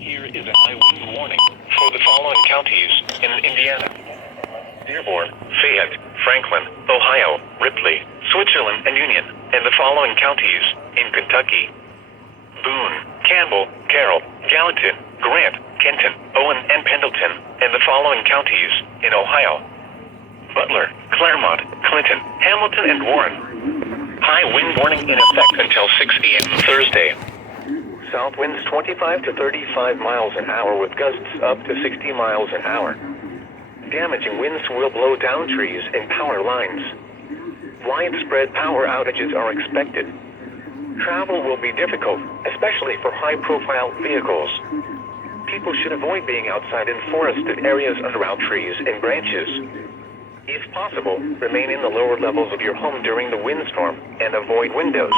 Here is a high wind warning for the following counties in Indiana: Dearborn, Fayette, Franklin, Ohio, Ripley, Switzerland, and Union, and the following counties in Kentucky: Boone, Campbell, Carroll, Gallatin, Grant, Kenton, Owen, and Pendleton, and the following counties in Ohio: Butler, Claremont, Clinton, Hamilton, and Warren. High wind warning in effect until 6 p.m. Thursday. South winds 25 to 35 miles an hour with gusts up to 60 miles an hour. Damaging winds will blow down trees and power lines. Widespread power outages are expected. Travel will be difficult, especially for high-profile vehicles. People should avoid being outside in forested areas around trees and branches. If possible, remain in the lower levels of your home during the windstorm and avoid windows.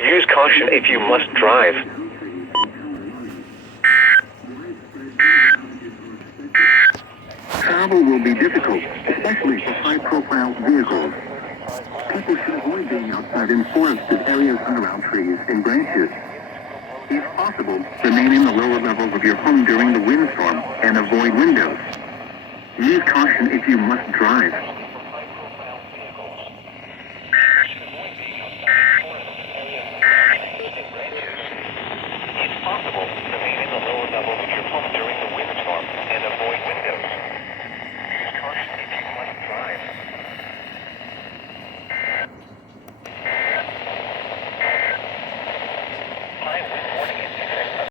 Use caution if you must drive. Travel will be difficult, especially for high-profile vehicles. People should avoid being outside in forested areas and around trees and branches. If possible, remain in the lower levels of your home during the windstorm and avoid windows. Use caution if you must drive.